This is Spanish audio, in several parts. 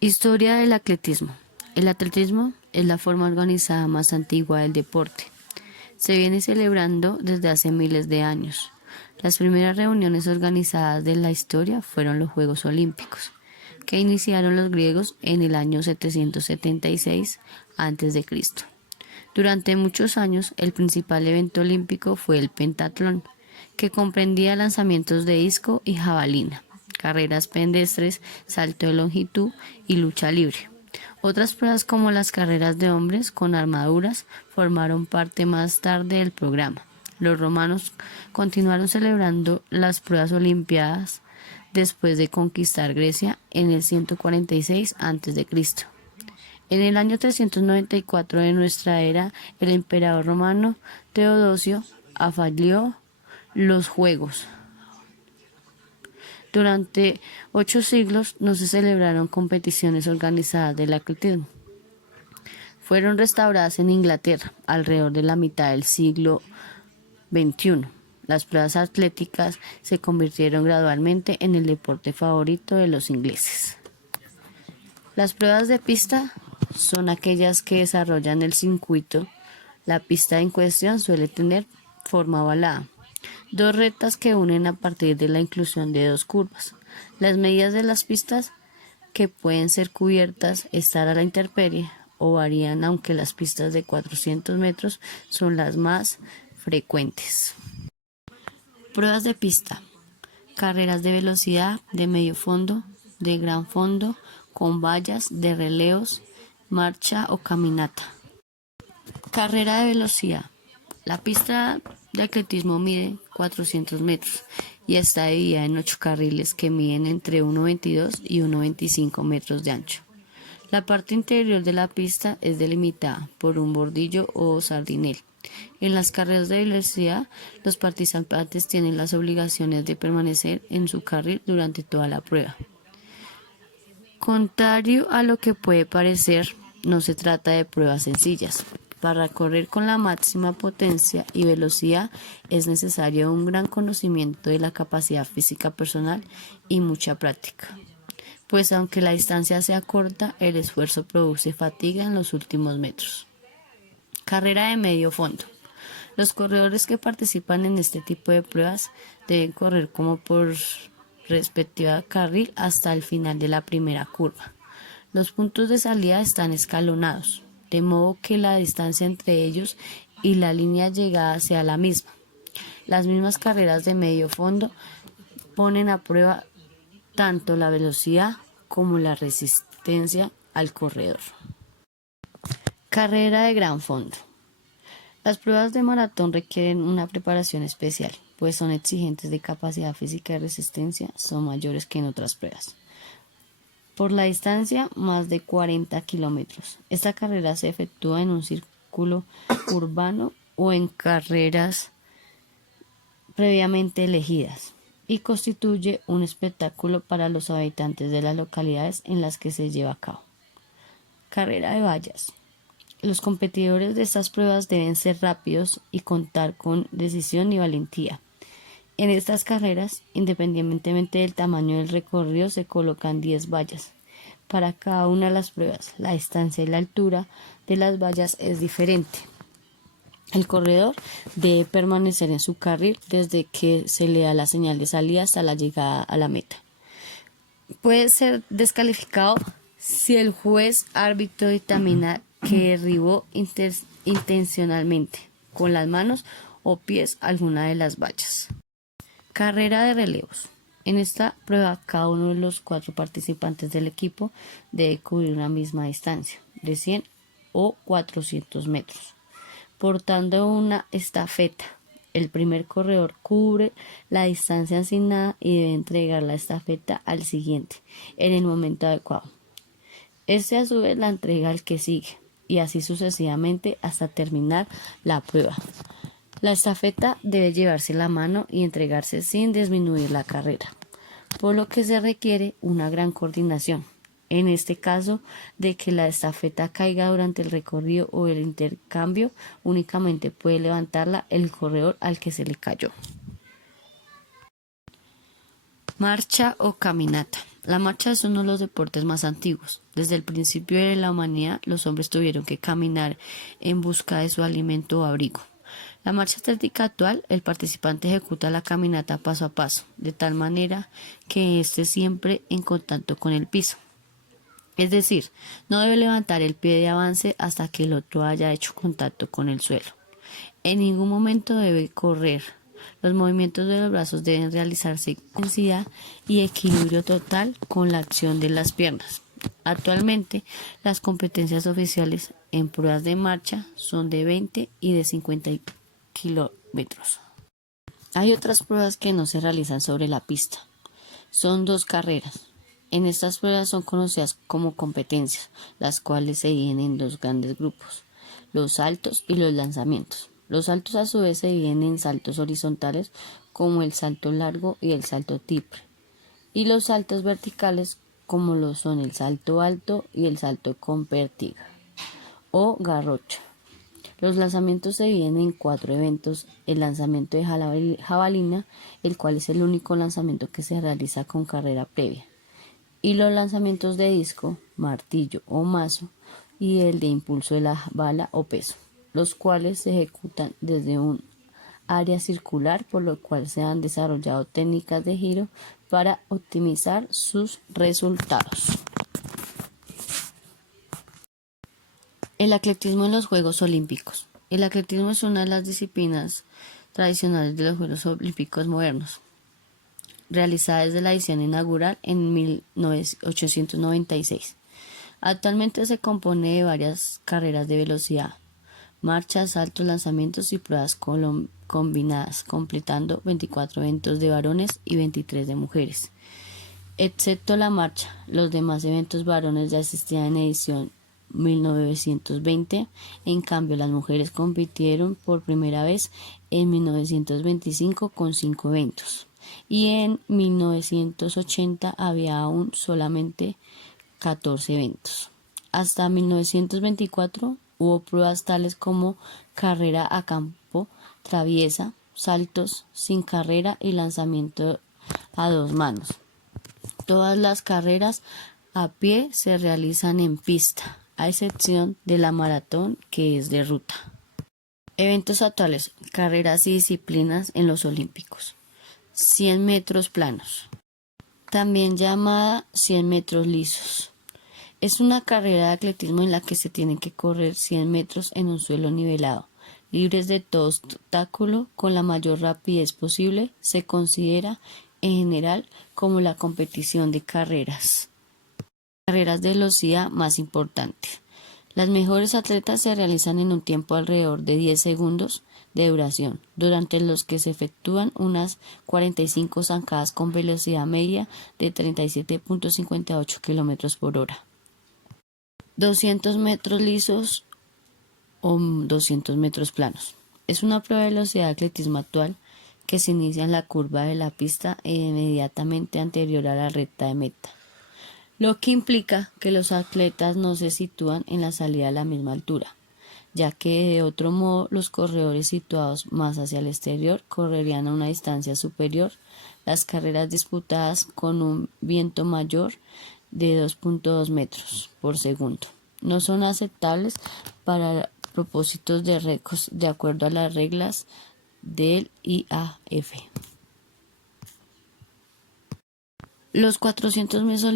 Historia del atletismo. El atletismo es la forma organizada más antigua del deporte. Se viene celebrando desde hace miles de años. Las primeras reuniones organizadas de la historia fueron los Juegos Olímpicos, que iniciaron los griegos en el año 776 a.C. Durante muchos años, el principal evento olímpico fue el pentatlón, que comprendía lanzamientos de disco y jabalina, carreras pedestres, salto de longitud y lucha libre. Otras pruebas como las carreras de hombres con armaduras formaron parte más tarde del programa. Los romanos continuaron celebrando las pruebas olímpicas después de conquistar Grecia en el 146 a.C. En el año 394 de nuestra era, el emperador romano Teodosio afalió los Juegos. Durante 8 siglos no se celebraron competiciones organizadas del atletismo. Fueron restauradas en Inglaterra alrededor de la mitad del siglo XXI. Las pruebas atléticas se convirtieron gradualmente en el deporte favorito de los ingleses. Las pruebas de pista son aquellas que desarrollan el circuito. La pista en cuestión suele tener forma ovalada. Dos rectas que unen a partir de la inclusión de dos curvas. Las medidas de las pistas, que pueden ser cubiertas, estar a la intemperie o varían, aunque las pistas de 400 metros son las más frecuentes. Pruebas de pista. Carreras de velocidad, de medio fondo, de gran fondo, con vallas, de relevos, marcha o caminata. Carrera de velocidad. La pista de atletismo mide 400 metros y está dividida en 8 carriles que miden entre 1,22 y 1,25 metros de ancho. La parte interior de la pista es delimitada por un bordillo o sardinel. En las carreras de velocidad, los participantes tienen las obligaciones de permanecer en su carril durante toda la prueba. Contrario a lo que puede parecer, no se trata de pruebas sencillas. Para correr con la máxima potencia y velocidad es necesario un gran conocimiento de la capacidad física personal y mucha práctica. Pues aunque la distancia sea corta, el esfuerzo produce fatiga en los últimos metros. Carrera de medio fondo. Los corredores que participan en este tipo de pruebas deben correr como por respectiva carril hasta el final de la primera curva. Los puntos de salida están escalonados, de modo que la distancia entre ellos y la línea de llegada sea la misma. Las mismas carreras de medio fondo ponen a prueba tanto la velocidad como la resistencia al corredor. Carrera de gran fondo. Las pruebas de maratón requieren una preparación especial, pues son exigentes de capacidad física y resistencia, son mayores que en otras pruebas. Por la distancia, más de 40 kilómetros. Esta carrera se efectúa en un círculo urbano o en carreras previamente elegidas y constituye un espectáculo para los habitantes de las localidades en las que se lleva a cabo. Carrera de vallas. Los competidores de estas pruebas deben ser rápidos y contar con decisión y valentía. En estas carreras, independientemente del tamaño del recorrido, se colocan 10 vallas. Para cada una de las pruebas, la distancia y la altura de las vallas es diferente. El corredor debe permanecer en su carril desde que se le da la señal de salida hasta la llegada a la meta. Puede ser descalificado si el juez árbitro dictamina que derribó intencionalmente con las manos o pies alguna de las vallas. Carrera de relevos. En esta prueba, cada uno de los 4 participantes del equipo debe cubrir una misma distancia, de 100 o 400 metros, portando una estafeta. El primer corredor cubre la distancia asignada y debe entregar la estafeta al siguiente en el momento adecuado. Este a su vez la entrega al que sigue, y así sucesivamente hasta terminar la prueba. La estafeta debe llevarse la mano y entregarse sin disminuir la carrera, por lo que se requiere una gran coordinación. En este caso de que la estafeta caiga durante el recorrido o el intercambio, únicamente puede levantarla el corredor al que se le cayó. Marcha o caminata. La marcha es uno de los deportes más antiguos. Desde el principio de la humanidad, los hombres tuvieron que caminar en busca de su alimento o abrigo. La marcha atlética actual, el participante ejecuta la caminata paso a paso, de tal manera que esté siempre en contacto con el piso. Es decir, no debe levantar el pie de avance hasta que el otro haya hecho contacto con el suelo. En ningún momento debe correr. Los movimientos de los brazos deben realizarse con intensidad y equilibrio total con la acción de las piernas. Actualmente, las competencias oficiales en pruebas de marcha son de 20 y de 50 kilómetros. Hay otras pruebas que no se realizan sobre la pista. Son dos carreras. En estas pruebas son conocidas como competencias, las cuales se dividen en dos grandes grupos, los saltos y los lanzamientos. Los saltos a su vez se dividen en saltos horizontales como el salto largo y el salto triple, y los saltos verticales como lo son el salto alto y el salto con pértiga o garrocha. Los lanzamientos se dividen en 4 eventos: el lanzamiento de jabalina, el cual es el único lanzamiento que se realiza con carrera previa, y los lanzamientos de disco, martillo o mazo, y el de impulso de la bala o peso, los cuales se ejecutan desde un área circular, por lo cual se han desarrollado técnicas de giro para optimizar sus resultados. El atletismo en los Juegos Olímpicos. El atletismo es una de las disciplinas tradicionales de los Juegos Olímpicos modernos, realizada desde la edición inaugural en 1896. Actualmente se compone de varias carreras de velocidad, marchas, saltos, lanzamientos y pruebas combinadas, completando 24 eventos de varones y 23 de mujeres. Excepto la marcha, los demás eventos varones ya existían en edición 1920, en cambio las mujeres compitieron por primera vez en 1925 con 5 eventos, y en 1980 había aún solamente 14 eventos. Hasta 1924 hubo pruebas tales como carrera a campo traviesa, saltos sin carrera y lanzamiento a 2 manos. Todas las carreras a pie se realizan en pista, a excepción de la maratón, que es de ruta. Eventos actuales, carreras y disciplinas en los Olímpicos. 100 metros planos, también llamada 100 metros lisos. Es una carrera de atletismo en la que se tienen que correr 100 metros en un suelo nivelado, libres de todo obstáculo, con la mayor rapidez posible. Se considera en general como la competición de carreras de velocidad más importante. Las mejores atletas se realizan en un tiempo alrededor de 10 segundos de duración, durante los que se efectúan unas 45 zancadas con velocidad media de 37.58 km por hora. 200 metros lisos o 200 metros planos. Es una prueba de velocidad de atletismo actual que se inicia en la curva de la pista e inmediatamente anterior a la recta de meta, lo que implica que los atletas no se sitúan en la salida a la misma altura, ya que de otro modo los corredores situados más hacia el exterior correrían a una distancia superior. Las carreras disputadas con un viento mayor de 2.2 metros por segundo no son aceptables para propósitos de récords, de acuerdo a las reglas del IAAF. Los 400 metros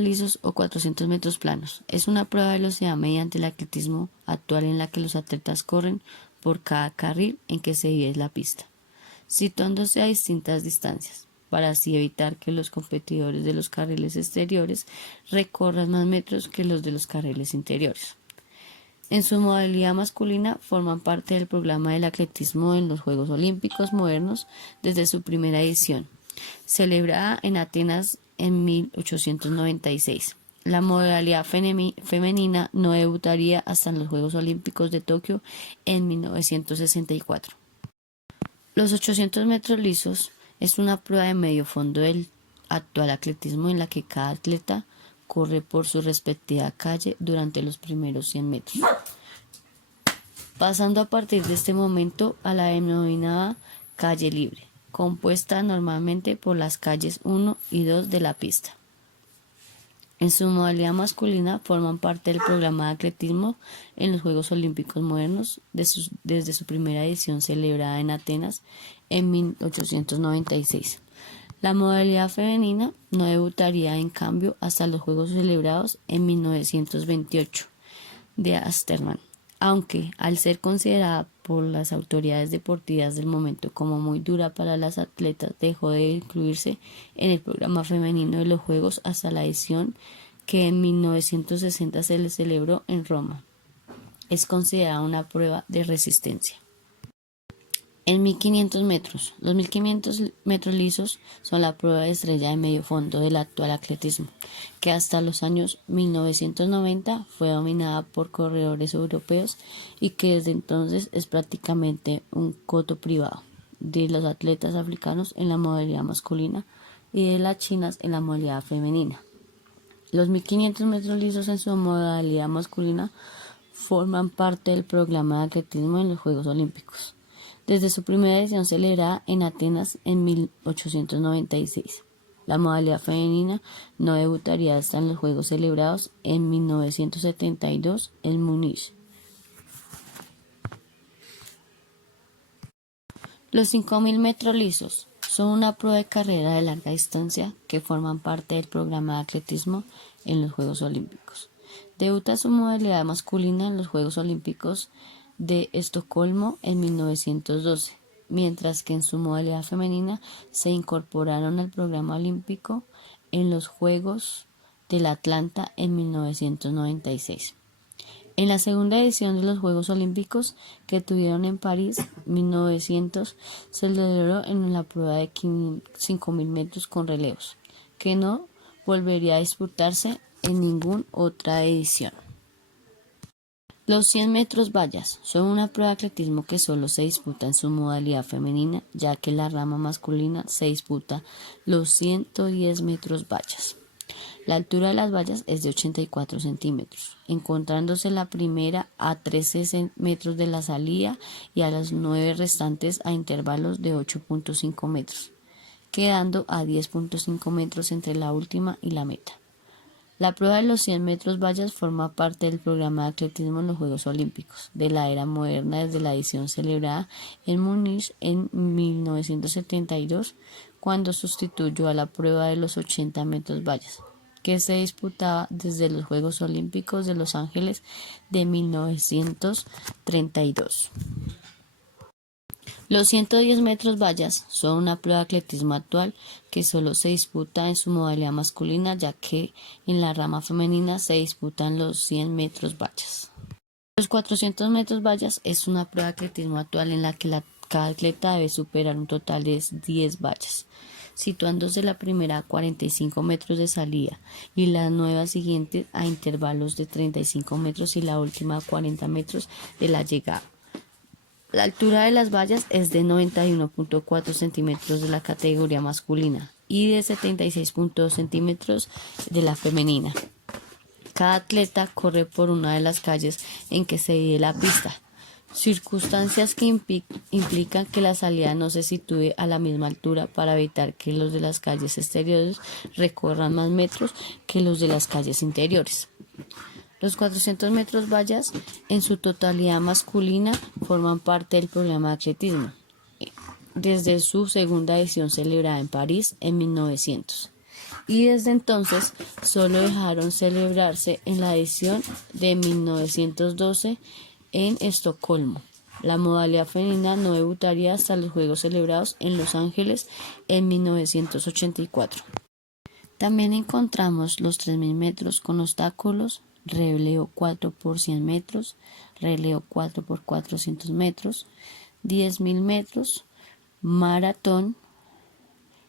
lisos o 400 metros planos es una prueba de velocidad mediante el atletismo actual en la que los atletas corren por cada carril en que se divide la pista, situándose a distintas distancias, para así evitar que los competidores de los carriles exteriores recorran más metros que los de los carriles interiores. En su modalidad masculina forman parte del programa del atletismo en los Juegos Olímpicos modernos desde su primera edición, celebrada en Atenas en 1896. La modalidad femenina no debutaría hasta en los Juegos Olímpicos de Tokio en 1964. Los 800 metros lisos es una prueba de medio fondo del actual atletismo en la que cada atleta corre por su respectiva calle durante los primeros 100 metros, pasando a partir de este momento a la denominada calle libre. compuesta normalmente por las calles 1 y 2 de la pista. En su modalidad masculina forman parte del programa de atletismo en los Juegos Olímpicos Modernos desde su primera edición celebrada en Atenas en 1896. La modalidad femenina no debutaría en cambio hasta los Juegos celebrados en 1928 de Ámsterdam, aunque al ser considerada por las autoridades deportivas del momento como muy dura para las atletas, dejó de incluirse en el programa femenino de los Juegos hasta la edición que en 1960 se le celebró en Roma. Es considerada una prueba de resistencia. En 1500 metros. Los 1500 metros lisos son la prueba de estrella de medio fondo del actual atletismo, que hasta los años 1990 fue dominada por corredores europeos y que desde entonces es prácticamente un coto privado de los atletas africanos en la modalidad masculina y de las chinas en la modalidad femenina. Los 1500 metros lisos en su modalidad masculina forman parte del programa de atletismo en los Juegos Olímpicos, desde su primera edición celebrada en Atenas en 1896. La modalidad femenina no debutaría hasta en los Juegos celebrados en 1972 en Múnich. Los 5000 metros lisos son una prueba de carrera de larga distancia que forman parte del programa de atletismo en los Juegos Olímpicos. Debuta su modalidad masculina en los Juegos Olímpicos de Estocolmo en 1912, mientras que en su modalidad femenina se incorporaron al programa olímpico en los Juegos del Atlanta en 1996. En la segunda edición de los Juegos Olímpicos que tuvieron en París 1900 se celebró en la prueba de 5000 metros con relevos, que no volvería a disputarse en ninguna otra edición. Los 100 metros vallas son una prueba de atletismo que solo se disputa en su modalidad femenina, ya que la rama masculina se disputa los 110 metros vallas. La altura de las vallas es de 84 centímetros, encontrándose la primera a 13 metros de la salida y a las 9 restantes a intervalos de 8.5 metros, quedando a 10.5 metros entre la última y la meta. La prueba de los 100 metros vallas forma parte del programa de atletismo en los Juegos Olímpicos de la era moderna desde la edición celebrada en Múnich en 1972, cuando sustituyó a la prueba de los 80 metros vallas, que se disputaba desde los Juegos Olímpicos de Los Ángeles de 1932. Los 110 metros vallas son una prueba de atletismo actual que solo se disputa en su modalidad masculina, ya que en la rama femenina se disputan los 100 metros vallas. Los 400 metros vallas es una prueba de atletismo actual en la que cada atleta debe superar un total de 10 vallas, situándose la primera a 45 metros de salida y las nuevas siguientes a intervalos de 35 metros y la última a 40 metros de la llegada. La altura de las vallas es de 91.4 centímetros de la categoría masculina y de 76.2 centímetros de la femenina. Cada atleta corre por una de las calles en que se divide la pista, circunstancias que implican que la salida no se sitúe a la misma altura para evitar que los de las calles exteriores recorran más metros que los de las calles interiores. Los 400 metros vallas, en su totalidad masculina, forman parte del programa de atletismo, desde su segunda edición celebrada en París en 1900. Y desde entonces solo dejaron celebrarse en la edición de 1912 en Estocolmo. La modalidad femenina no debutaría hasta los Juegos celebrados en Los Ángeles en 1984. También encontramos los 3000 metros con obstáculos, relevo 4 por 100 metros, relevo 4 por 400 metros, 10.000 metros, maratón,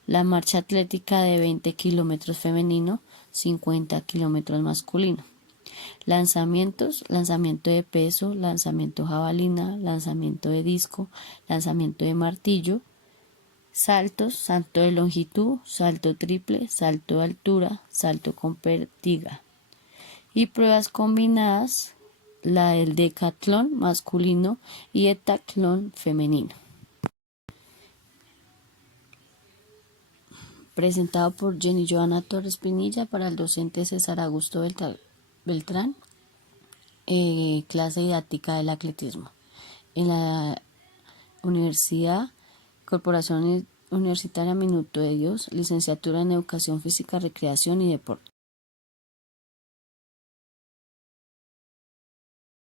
la marcha atlética de 20 kilómetros femenino, 50 kilómetros masculino. Lanzamientos, lanzamiento de peso, lanzamiento jabalina, lanzamiento de disco, lanzamiento de martillo, saltos, salto de longitud, salto triple, salto de altura, salto con pertiga. Y pruebas combinadas, la del decatlón masculino y heptatlón femenino. presentado por Jenny Joana Torres Pinilla para el docente César Augusto Beltrán, clase didáctica del atletismo. En la Universidad Corporación Universitaria Minuto de Dios, licenciatura en Educación Física, Recreación y Deporte.